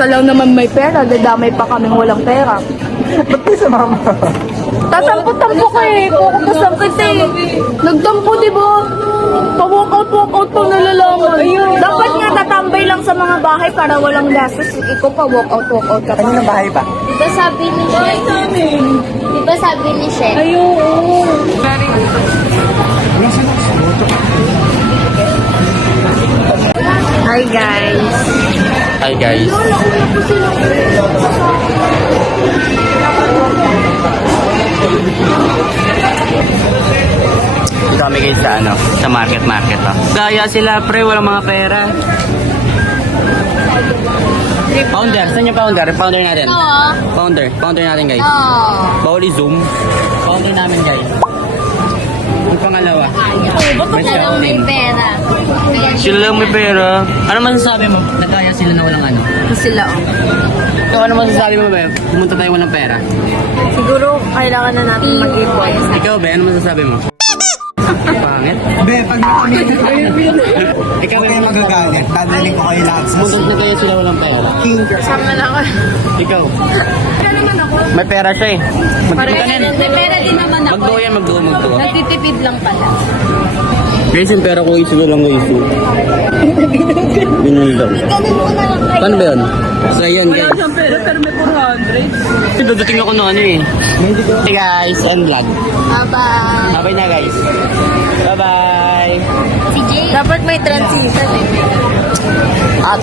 Siya lang naman may pera, dadamay pa kaming walang pera. Ba't kayo sa mama? Tatampo-tampo ka eh, pukupasan kita eh. Nagtampo, di ba? Pa-walkout pa nalalaman. Dapat nga tatambay lang sa mga bahay para walang gastos. Ikaw pa walkout ka pa. Kanina bahay pa? Diba sabi ni Chef? Diba sabi ni Chef? Hi guys. Hi guys. Dito kami guys sa sa market oh. Kaya sila pre, walang mga pera. Founder, saan yung founder? Founder natin. Founder natin guys. Bawal i-zoom. Founder namin guys. Yung pangalawa. Ba't ka lang may pera? Sila lang may pera. Ano masasabi mo? Nagaya sila na walang ano? Sila Ikaw, ano masasabi mo ba? Pumunta tayo walang pera. Siguro kailangan na natin mag-ipon. Ikaw ba? Ano masasabi mo? Pangit? Be, pag nakamit kayo, Ikaw huwag kayo magagalit. Dadalhin ko kayo lahat sa Pumunta na kaya sila walang pera. king. Sama na ako. Ikaw. Kaya naman ako. May pera siya eh. Magkanin. May pera din naman ako. Magduo yan, magduo. Nagtitipid lang pala. Guys, yung pera ko issue lang guys. Binuli daw. Paano ba yun? So yun guys. Siyang pera pero may 400. Duduting ako na ano eh. Hey guys, unvlog. Bye-bye. Bye na guys. Bye-bye. Si Jay. Dapat may transition eh. At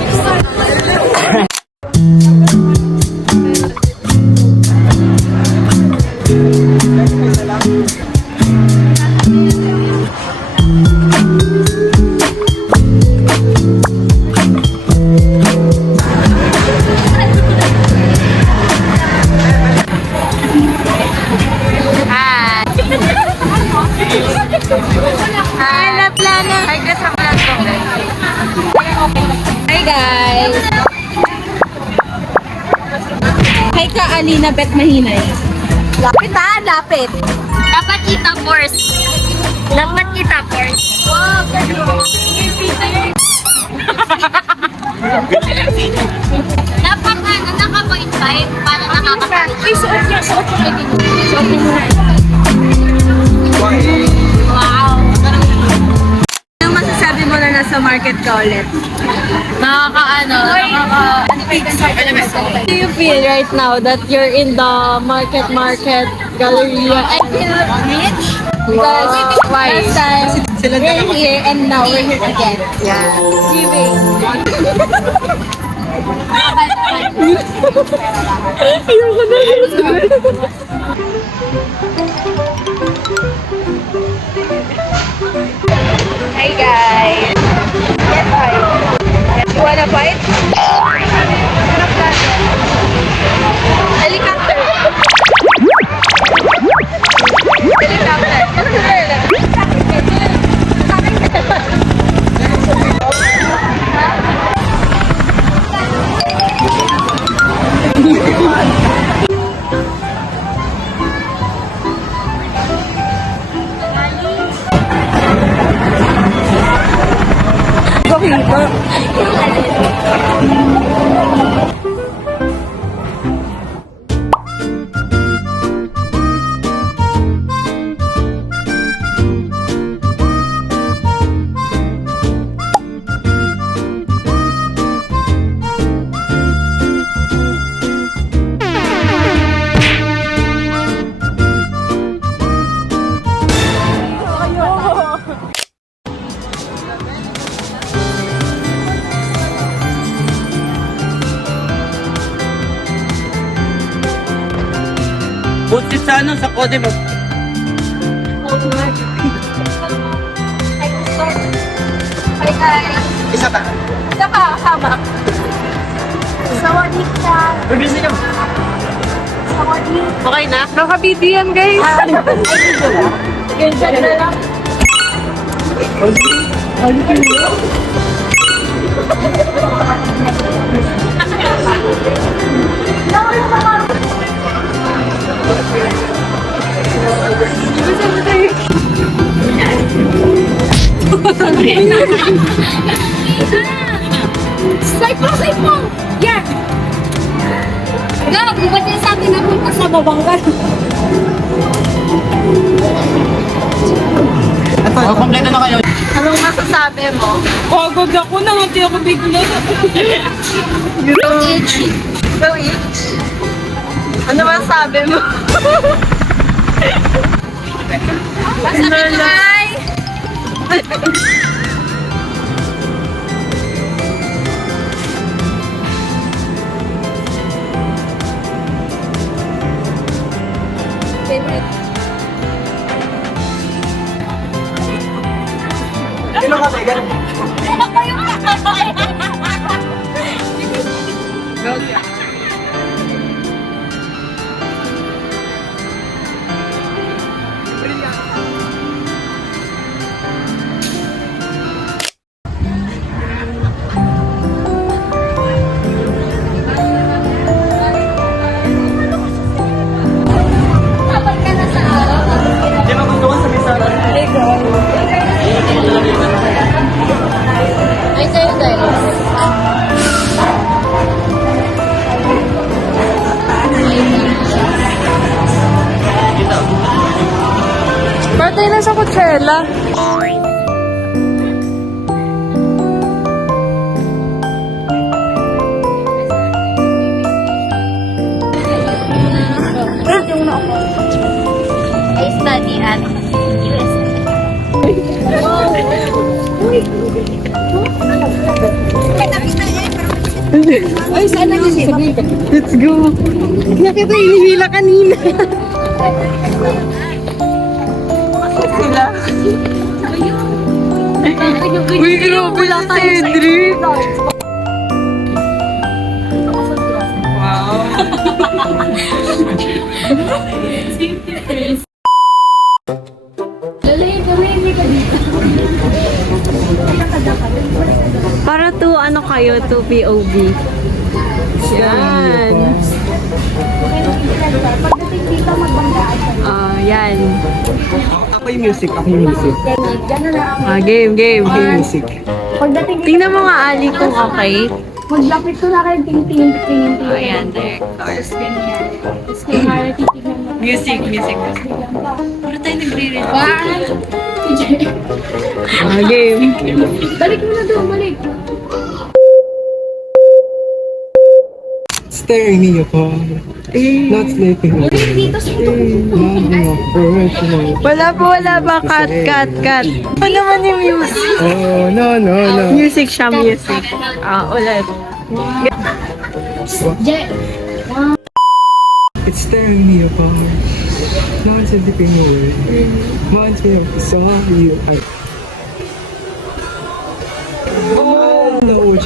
Hi guys! Hi ka, Alina Bet Mahinay. Lapit lapit. Dapat kita first. Dapat kita first. Dapat naka-point para nakaka-point. Uy, suot niya kayo din. Suot niyo muna. Wow. Ano masasabi mo na nasa market ka ulit? How do you feel right now that you're in the market galleria? I feel rich because last time we're here and now we're here again. Yeah. Giving. Ayoko na. Hi guys. Let's fight. You wanna fight? Helicopter. buti sa sa kode mo. Isa pa. Isa pa, kasama. Sawadee ka. Bibisin ka. Sawadee. Okay na? Naka-video yan, guys. Ganyan na lang. Sa Swipe mo! Yan! Gag, ba't yung sabi na punta sa babanggan? Oh, kompleto na kayo. Anong masasabi mo? Pagod ako, nangati ako bigla. So itchy. So itchy. Ano masasabi mo? Masabi ko ay... Sino ka, Megan? Hindi mo gusto ko sa misal. Ay, sa'yo dahil. Patay na sa kutsela. I study at US. Ay, saan nag-isip? Let's go. Nakita yung hila kanina. Uy, grabe na si Cedric. Para to ano kayo, to POV. Yan. Pagdating dito, magbanggaan ka. Yan. Ako yung music, ako yung music. Gano'n na ang... Game. Ako yung music. Pagdating dito, Tingnan mo nga, Ali, kung okay. maglapit ko na kayo tingin. Ayan, director. Tapos ganyan. Tapos kay Mara titignan mo. Music. Pero tayo nagre-read. Game. Balik mo na doon, balik. Staring me apart. Not sleeping away. Dito sa Wala pa. Cut. Ano naman yung music? Oh, no. Music siya, music. Ulit. It's staring me apart. Not sleeping away. Reminds me of the song you... Oh, no.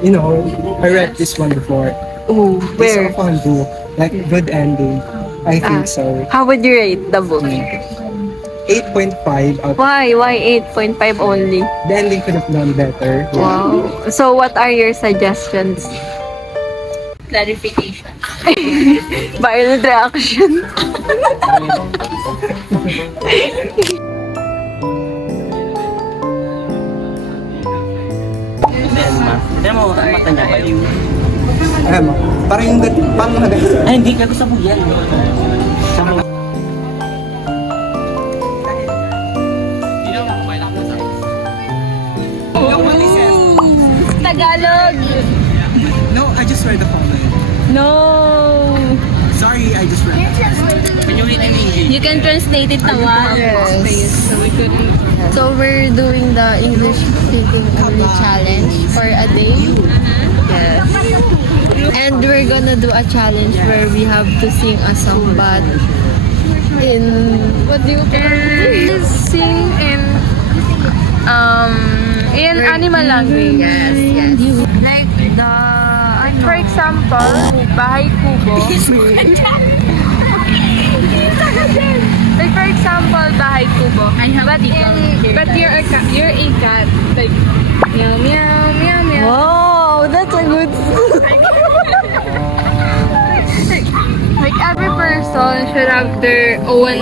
You know, I read this one before. Oh, It's where? a fun book. Like, good ending. I think so. How would you rate the book? 8.5 out. Why 8.5 only? The ending could have done better. Wow. So what are your suggestions? Clarification. Violent reaction. Tignan mo, ang mata niya baliw. Alam mo, parang yung paano na ganun? Ay, hindi ka gusto mo yan. Sama mo. Tagalog. No, I just read the comment. No. Sorry, I just read. Can you read in English? You can translate it naman. Yes. So we couldn't. So we're doing the English speaking only challenge for a day. Yes. And we're gonna do a challenge where we have to sing a song but in what do you call it? Sing in animal language. Yes. Like the, for example, Bahay Kubo. Like for example, bahay kubo. But you're a cat. Like meow meow meow meow. Wow, that's a good... Like every person should have their own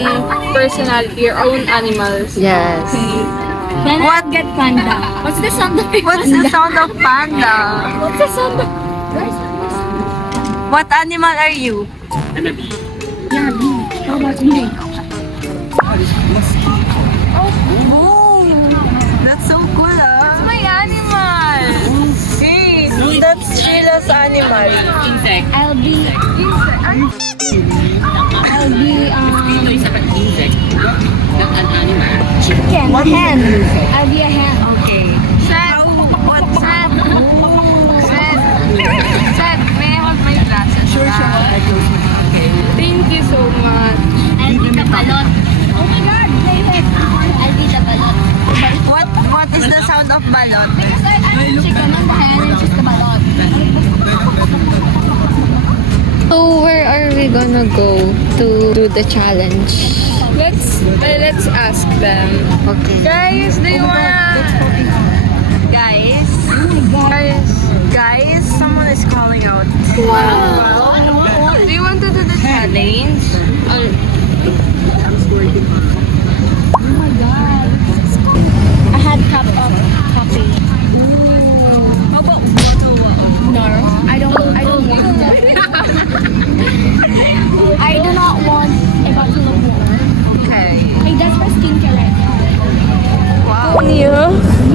personality, or own animals. Yes. What? Get panda. What's the sound of What's the sound of panda? What's the sound of... What animal are you? I'm a bee. Yeah, bee. How about bee? Oh, that's so cool, ah. My animal. Hey, that's Sheila's animal. Insect. I'll be... Ito isa pang insect. Not an animal. Chicken. Hen. I'll be a hen. Okay. Seth, may I have my glasses? Sure. Thank you so much. I'll be the balot. Oh my God, David. I'll be the balot. What is the sound of balot? Because I'm the chicken and the hen and she's the balot. So where are we gonna go to do the challenge? Let's ask them. Okay. Guys, do you wanna? Guys, Guys, someone is calling out. do you want to do the challenge? I had cup of coffee. How about bottle water? No, I don't want that. I do not want a bottle of water. Okay. Hey, that's my skincare right now. Wow.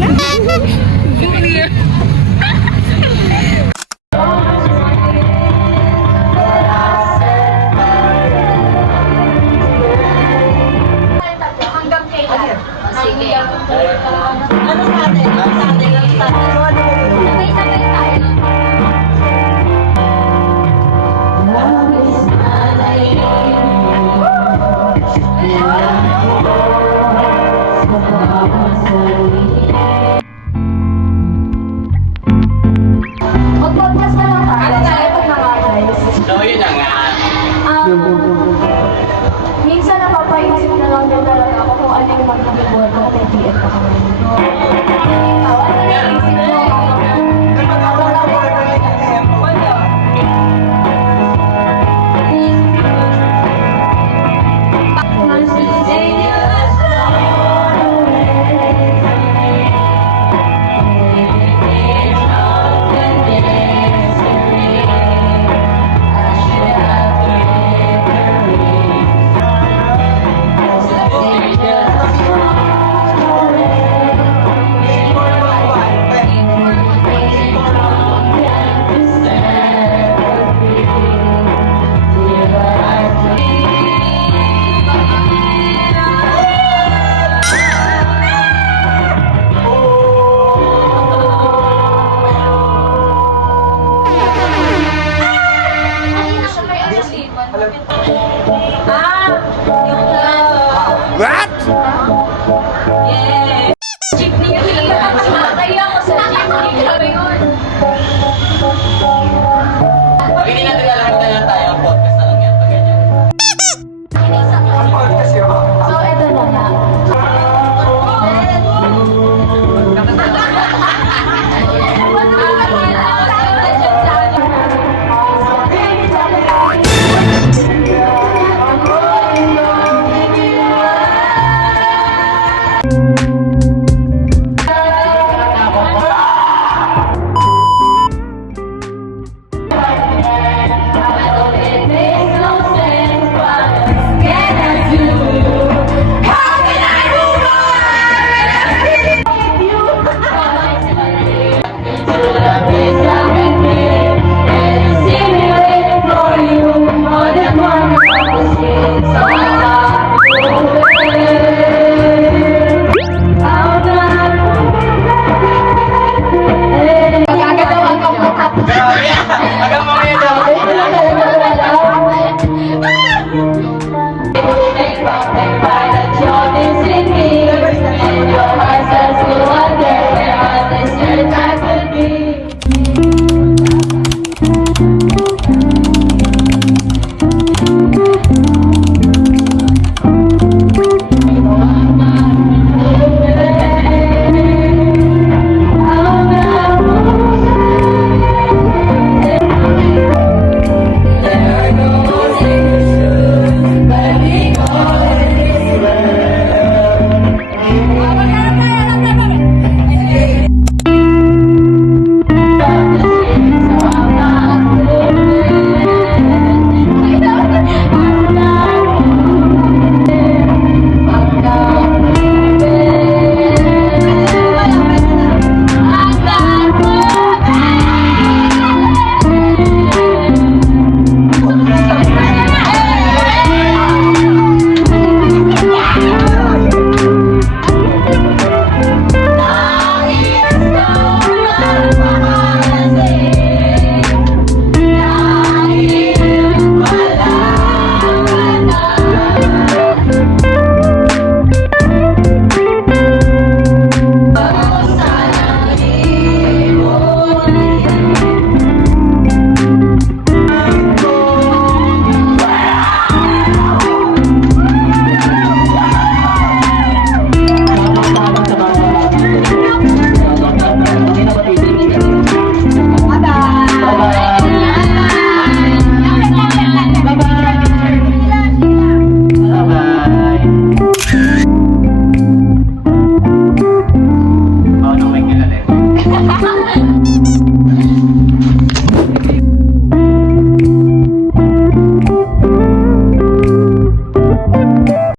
Bye.